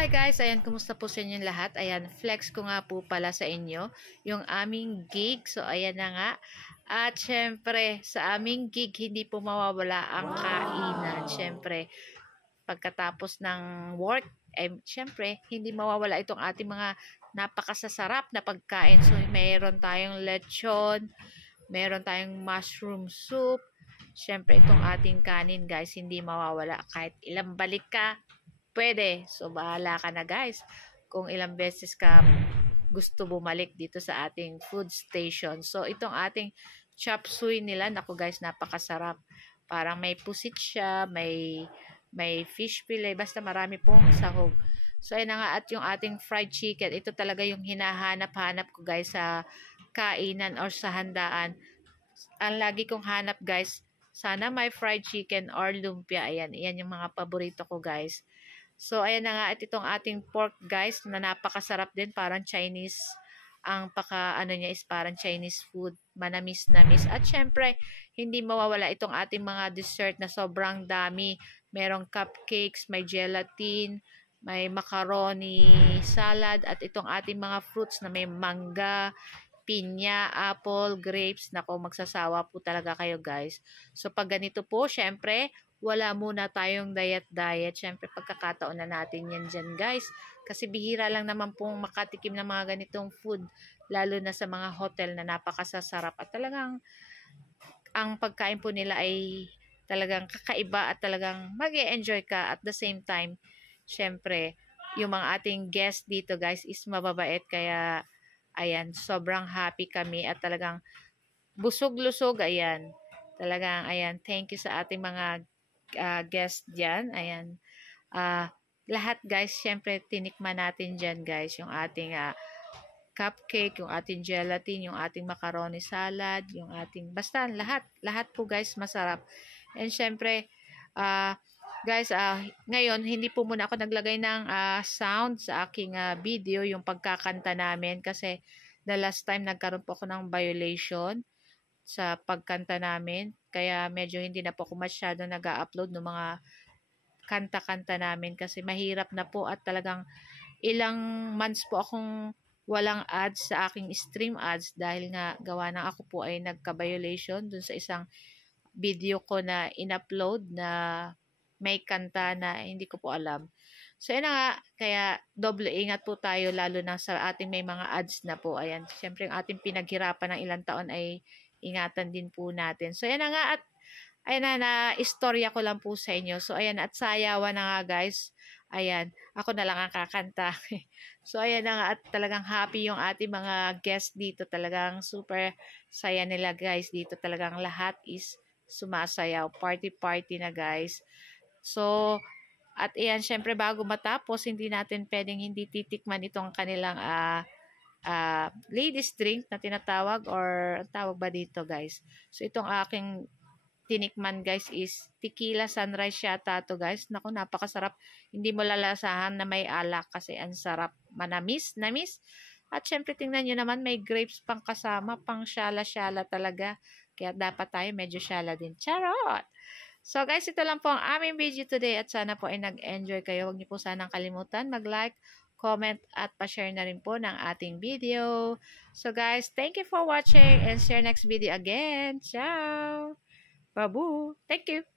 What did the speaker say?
Hi guys, ayan, kumusta po sa inyong lahat? Ayan, flex ko nga po pala sa inyo yung aming gig. So, ayan na nga. At syempre, sa aming gig, hindi po mawawala ang kainan. Syempre, pagkatapos ng work, syempre, hindi mawawala itong ating mga napakasasarap na pagkain. So, mayroon tayong lechon, mayroon tayong mushroom soup. Syempre, itong ating kanin, guys, hindi mawawala. Kahit ilang balik ka, pwede. So, bahala ka na, guys. Kung ilang beses ka gusto bumalik dito sa ating food station. So, itong ating chop suey nila, naku guys, napakasarap. Parang may pusit siya, may fish fillet, basta marami pong sahog. So, ayun na nga, at yung ating fried chicken, ito talaga yung hinahanap-hanap ko guys sa kainan or sa handaan. Ang lagi kong hanap guys, sana may fried chicken or lumpia. Ayan, yan yung mga paborito ko guys. So, ayan na nga, at itong ating pork guys, na napakasarap din, parang Chinese, ang ano niya is parang Chinese food, manamis-namis. At syempre, hindi mawawala itong ating mga dessert na sobrang dami. Merong cupcakes, may gelatin, may macaroni, salad, at itong ating mga fruits na may mangga, pinya, apple, grapes. Nako, magsasawa po talaga kayo guys. So, pag ganito po, syempre, wala muna tayong diet. Syempre, pagkakataon na natin yan dyan, guys. Kasi bihira lang naman pong makatikim ng mga ganitong food, lalo na sa mga hotel na napakasasarap. At talagang, ang pagkain po nila ay talagang kakaiba at talagang mag-e-enjoy ka at the same time. Syempre, yung mga ating guest dito, guys, is mababait. Kaya, ayan, sobrang happy kami at talagang busog-lusog, ayan. Talagang, ayan, thank you sa ating mga guest dyan. Ayan. Lahat guys, syempre tinikman natin dyan guys. Yung ating cupcake, yung ating gelatin, yung ating macaroni salad, yung ating, basta lahat. Lahat po guys masarap. And syempre, guys, ngayon, hindi po muna ako naglagay ng sound sa aking video, yung pagkakanta namin. Kasi the last time nagkaroon po ako ng violation sa pagkanta namin. Kaya medyo hindi na po ako masyado nag-upload ng mga kanta-kanta namin kasi mahirap na po at talagang ilang months po akong walang ads sa aking stream ads dahil nga gawa ng ako po ay nagka-violation dun sa isang video ko na in-upload na may kanta na hindi ko po alam. So, yun na nga, kaya doble ingat po tayo lalo na sa ating may mga ads na po. Ayan, syempre ang ating pinaghirapan ng ilang taon ay ingatan din po natin. So, ayan na nga at ayan na istorya ko lang po sa inyo. So, ayan at sayawan na nga guys. Ayan, ako na lang ang kakanta. So, ayan na nga at talagang happy yung ating mga guests dito. Talagang super saya nila guys. Dito talagang lahat is sumasayaw. Party-party na guys. So, at ayan, syempre bago matapos, hindi natin pwedeng hindi titikman itong kanilang ladies drink na tinatawag or tawag ba dito guys. So itong aking tinikman guys is tequila sunrise yata to guys. Naku, napakasarap. Hindi mo lalasahan na may alak kasi ang sarap. Manamis. At syempre tingnan nyo naman may grapes pang kasama, pang syala-syala talaga. Kaya dapat tayo medyo syala din. Charot! So guys, ito lang po ang aming video today at sana po ay nag-enjoy kayo. Huwag niyo po sanang kalimutan mag-like, comment at pa-share na rin po ng ating video. So guys, thank you for watching and see you next video again. Ciao! Babu! Thank you!